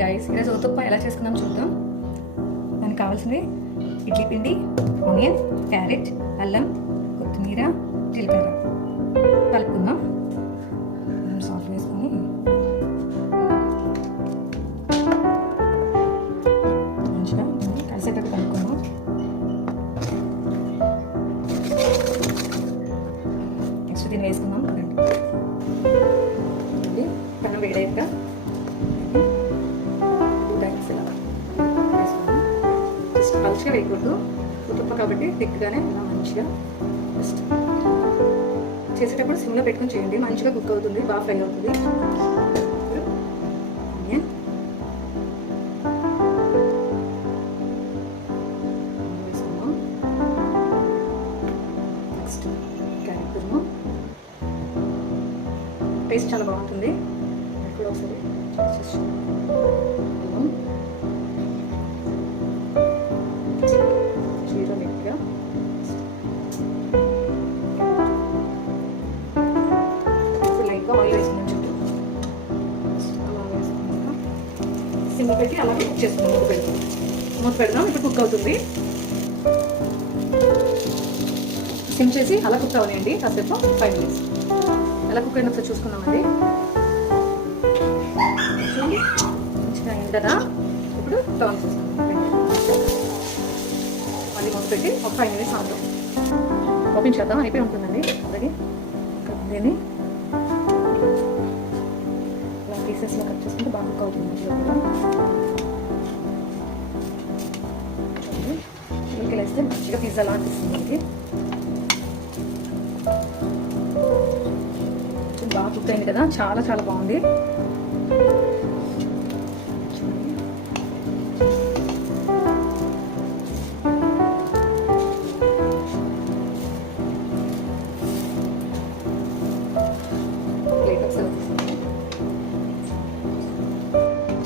Guys, ఈరోజు ఉతప్ప ఎలా చేసుకుందాం చూద్దాం. దానికి కావాల్సింది ఇడ్లీ పిండి, ఆనియన్, క్యారెట్, అల్లం, కొత్తిమీర, జీలకర్ర కలుపుకుందాం. సాల్ట్ వేసుకొని మంచిగా కలిసేటట్టు కలుపుకుందాం. నెక్స్ట్ దీన్ని వేసుకుందాం. పెనం వేడయ్యాక పలుచగా వేయకూడదు, ఉతుప్ప కాబట్టి థిక్గానే ఇలా మంచిగా జస్ట్ చేసేటప్పుడు సిమ్లో పెట్టుకొని చేయండి. మంచిగా కుక్ అవుతుంది, బాగా ఫ్రై అవుతుంది. ఆనియన్ వేసుకుందాం. నెక్స్ట్ క్యారెట్ తురుము, టేస్ట్ చాలా బాగుంటుంది. అది కూడా ఒకసారి జీరా లైట్గా, లైట్గా ఆయిల్ వేసుకున్నాం చుట్టూ. అలా వేసుకున్నాక సిమ్ పెట్టి అలా కుక్ చేసుకున్నాం. మూత పెడదాం. ఇప్పుడు కుక్ అవుతుంది. సిమ్ చేసి అలా కుక్ అవ్వలేండి కాసేపు, 5 minutes. ఎలా కుక్ అయినా ఒకసారి చూసుకుందామండి. మంచిగా అయింది కదా. ఇప్పుడు టర్న్ చేసుకుందాం. మళ్ళీ మూత పెట్టి ఒక 5 minutes ఆగుతాం. ఓపెన్ చేద్దాం. అయిపోయి ఉంటుందండి అలాగే. దీన్ని ఇలా పీసెస్లో కట్ చేసుకుంటే బాగా కుక్ అవుతుంది. మంచిగా కూడా ఇంటికి వేస్తే మంచిగా పిజ్జాలా అనిపిస్తుంది. మనకి బాగా కుక్ అయింది కదా, చాలా చాలా బాగుంది.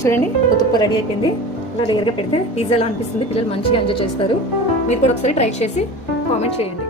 చూడండి, ఉతుప్ప రెడీ అయిపోయింది. ఇలా లేయర్గా పెడితే పిజ్జాలా అనిపిస్తుంది. పిల్లలు మంచిగా ఎంజాయ్ చేస్తారు. మీరు కూడా ఒకసారి ట్రై చేసి కామెంట్ చేయండి.